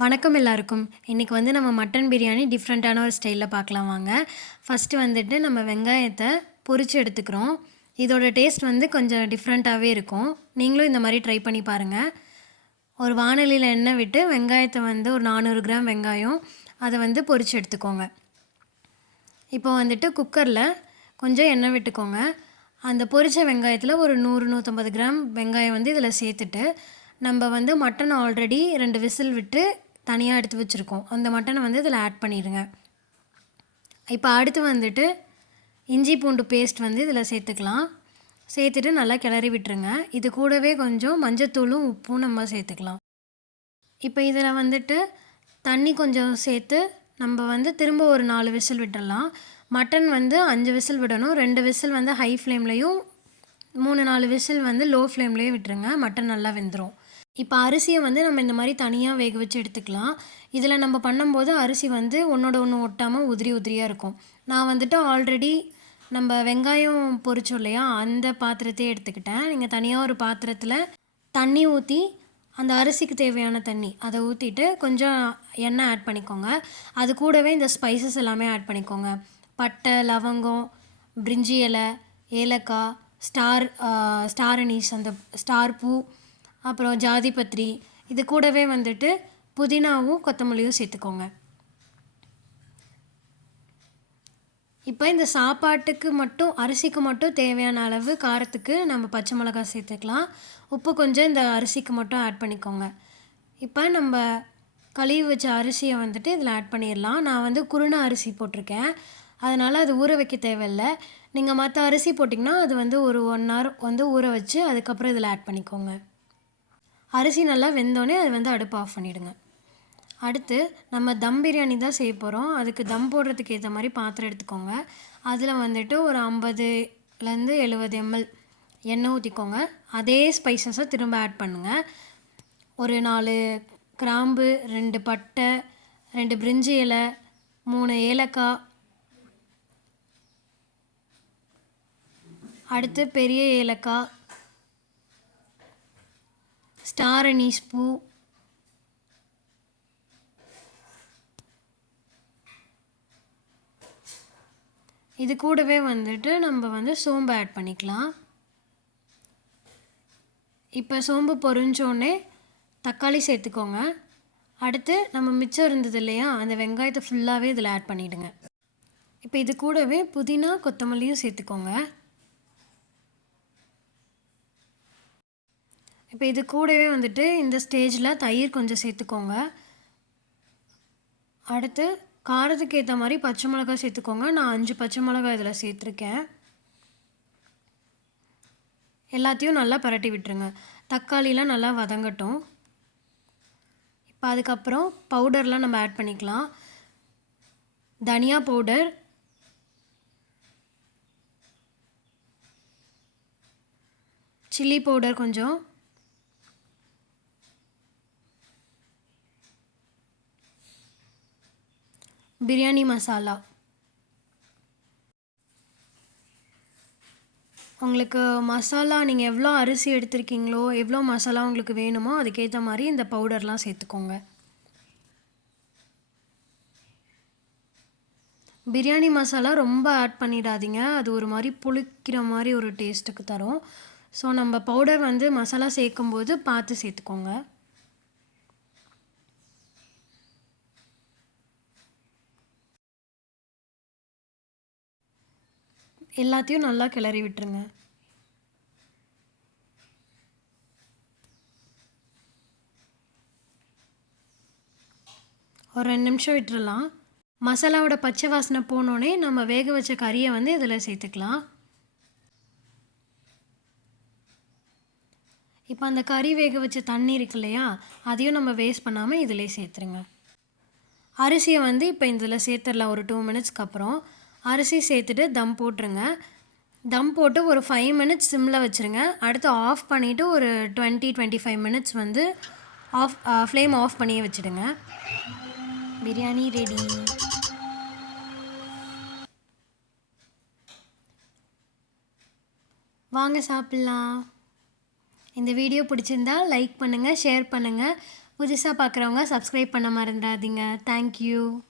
வணக்கம் எல்லாருக்கும். இன்னைக்கு வந்து நம்ம மட்டன் பிரியாணி டிஃப்ரெண்ட்டான ஒரு ஸ்டைல்ல பார்க்கலாம் வாங்க. ஃபர்ஸ்ட்டு வந்துட்டு நம்ம வெங்காயத்த பொரிச்சு எடுத்துக்கிறோம். இதோட டேஸ்ட் வந்து கொஞ்சம் டிஃப்ரெண்ட்டாவே இருக்கும். நீங்களும் இந்த மாரி ட்ரை பண்ணி பாருங்க. ஒரு வாணலியில எண்ணெய் விட்டு வெங்காயத்த வந்து ஒரு 400 கிராம் வெங்காயம் அத வந்து பொரிச்சு எடுத்துக்கோங்க. இப்போ வந்துட்டு குக்கர்ல கொஞ்சம் எண்ணெய் விட்டுக்கோங்க. அந்த பொரிச்ச வெங்காயத்துல ஒரு 100, 150 கிராம் வெங்காயம் வந்து இதில சேர்த்துட்டு, நம்ப வந்து மட்டன் ஆல்ரெடி 2 விசில் விட்டு தனியா எடுத்து வச்சுருக்கோம். அந்த மட்டன வந்து இதில ஆட் பண்ணிடுங்க. இப்போ அடுத்து வந்துட்டு இஞ்சி பூண்டு பேஸ்ட் வந்து இதில சேர்த்துக்கலாம். சேர்த்துட்டு நல்லா கிளறி விட்டுருங்க. இது கூடவே கொஞ்சம் மஞ்சத்தூளும், உப்பும் நம்ம சேர்த்துக்கலாம். இப்போ இதில வந்துட்டு தண்ணி கொஞ்சம் சேர்த்து நம்ம வந்து திரும்ப ஒரு 4 விசில் விட்டுறலாம். மட்டன் வந்து 5 விசில் விடணும். 2 விசில் வந்து ஹை ஃப்ளேம்லயும் 3, 4 விசில் வந்து லோ ஃப்ளேம்லயும் விட்டுருங்க. மட்டன் நல்லா வெந்துரும். இப்போ அரிசிய வந்து நம்ம இந்த மாரி தனியா வேக வச்சு எடுத்துக்கலாம். இதில நம்ம பண்ணும்போது அரிசி வந்து ஒண்ணோட ஒண்ணு ஒட்டாம உதிரி உதிரியா இருக்கும். நான் வந்துட்டு ஆல்ரெடி நம்ம வெங்காயம் பொரிச்சோம் இல்லையா? அந்த பாத்திரத்தையே எடுத்துக்கிட்டேன். நீங்க தனியா ஒரு பாத்திரத்தில தண்ணி ஊத்தி, அந்த அரிசிக்கு தேவையான தண்ணி அத ஊத்திட்டு கொஞ்சம் எண்ணெய் ஆட் பண்ணிக்கோங்க. அது கூடவே இந்த ஸ்பைசஸ் எல்லாமே ஆட் பண்ணிக்கோங்க. பட்டை, லவங்கம், பிரிஞ்சி இலை, ஏலக்காய், ஸ்டார் அனீஸ் அந்த ஸ்டார் பூ, அப்புறம் ஜாதிபத்திரி, இது கூடவே வந்துட்டு புதினாவும், கொத்தமல்லியும் சேர்த்துக்கோங்க. இப்போ இந்த சாப்பாட்டுக்கு மட்டும் அரிசிக்கு மட்டும் தேவையான அளவு காரத்துக்கு நம்ம பச்சை மிளகாய் சேர்த்துக்கலாம். உப்பு கொஞ்சம் இந்த அரிசிக்கு மட்டும் ஆட் பண்ணிக்கோங்க. இப்போ நம்ம கழுவி வச்ச அரிசியை வந்துட்டு இதில் ஆட் பண்ணிடலாம். நான் வந்து குருணை அரிசி போட்டிருக்கேன். அதனால் அது ஊற வைக்க தேவையில்ல. நீங்கள் மற்ற அரிசி போட்டிங்கன்னா அது வந்து ஒரு 1 ஹவர் வந்து ஊற வச்சு அதுக்கப்புறம் இதில் ஆட் பண்ணிக்கோங்க. அரிசி நல்லா வெந்தோடனே அது வந்து அடுப்பு ஆஃப் பண்ணிவிடுங்க. அடுத்து நம்ம தம் பிரியாணி தான் செய்ய போகிறோம். அதுக்கு தம் போடுறதுக்கு ஏற்ற மாதிரி பாத்திரம் எடுத்துக்கோங்க. அதில் வந்துட்டு ஒரு 50லேருந்து 70 ml எண்ணெய் ஊற்றிக்கோங்க. அதே ஸ்பைசஸை திரும்ப ஆட் பண்ணுங்கள். ஒரு 4 கிராம்பு, 2 பட்டை, 2 பிரிஞ்சி இலை, 3 ஏலக்காய், அடுத்து பெரிய ஏலக்காய், ஸ்டார் அனீஸ் பூ, இது கூடவே வந்துட்டு நம்ம வந்து சோம்பு ஆட் பண்ணிக்கலாம். இப்போ சோம்பு பொரிஞ்சோடனே தக்காளி சேர்த்துக்கோங்க. அடுத்து நம்ம மிச்சம் இருந்தது இல்லையா, அந்த வெங்காயத்தை ஃபுல்லாகவே இதில் ஆட் பண்ணிவிடுங்க. இப்போ இது கூடவே புதினா, கொத்தமல்லியும் சேர்த்துக்கோங்க. இப்போ இது கூடவே வந்துட்டு இந்த ஸ்டேஜில் தயிர் கொஞ்சம் சேர்த்துக்கோங்க. அடுத்து காரத்துக்கு ஏற்ற மாதிரி பச்சை மிளகாய் சேர்த்துக்கோங்க. நான் 5 பச்சை மிளகாய் இதில் சேர்த்துருக்கேன். எல்லாத்தையும் நல்லா பரட்டி விட்டுருங்க. தக்காளிலாம் நல்லா வதங்கட்டும். இப்போ அதுக்கப்புறம் பவுடர்லாம் நம்ம ஆட் பண்ணிக்கலாம். தனியா பவுடர், சில்லி பவுடர் கொஞ்சம், பிரியாணி மசாலா. உங்களுக்கு மசாலா நீங்கள் எவ்வளோ அரிசி எடுத்திருக்கீங்களோ, எவ்வளோ மசாலா உங்களுக்கு வேணுமோ அதுக்கேற்ற மாதிரி இந்த பவுடர்லாம் சேர்த்துக்கோங்க. பிரியாணி மசாலா ரொம்ப ஆட் பண்ணிடாதீங்க. அது ஒரு மாதிரி புளிக்கிற மாதிரி ஒரு டேஸ்ட்டுக்கு தரும். ஸோ நம்ம பவுடர் வந்து மசாலா சேர்க்கும்போது பார்த்து சேர்த்துக்கோங்க. எல்லாத்தையும் நல்லா கிளறி விட்டுருங்க. ஒரு 2 நிமிஷம் விட்டுறலாம். மசாலாவோட பச்சை வாசனை போனோடனே நம்ம வேக வச்ச கறியை வந்து இதில் சேர்த்துக்கலாம். இப்போ அந்த கறி வேக வச்ச தண்ணி இருக்கு இல்லையா, அதையும் நம்ம வேஸ்ட் பண்ணாமல் இதிலே சேர்த்துருங்க. அரிசியை வந்து இப்போ இதில் சேர்த்துடலாம். ஒரு 2 மினிட்ஸ்க்கு அப்புறம் அரிசி சேர்த்துட்டு தம் போட்டுருங்க. தம் போட்டு ஒரு 5 மினிட்ஸ் சிம்மில் வச்சுருங்க. அடுத்து ஆஃப் பண்ணிவிட்டு ஒரு 20-25 மினிட்ஸ் வந்து ஃப்ளேம் ஆஃப் பண்ணியே வச்சுடுங்க. பிரியாணி ரெடி. வாங்க சாப்பிட்லாம். இந்த வீடியோ பிடிச்சிருந்தா லைக் பண்ணுங்கள், ஷேர் பண்ணுங்கள், புதுசாக பார்க்குறவங்க சப்ஸ்கிரைப் பண்ண மறந்துடாதீங்க. தேங்க்யூ.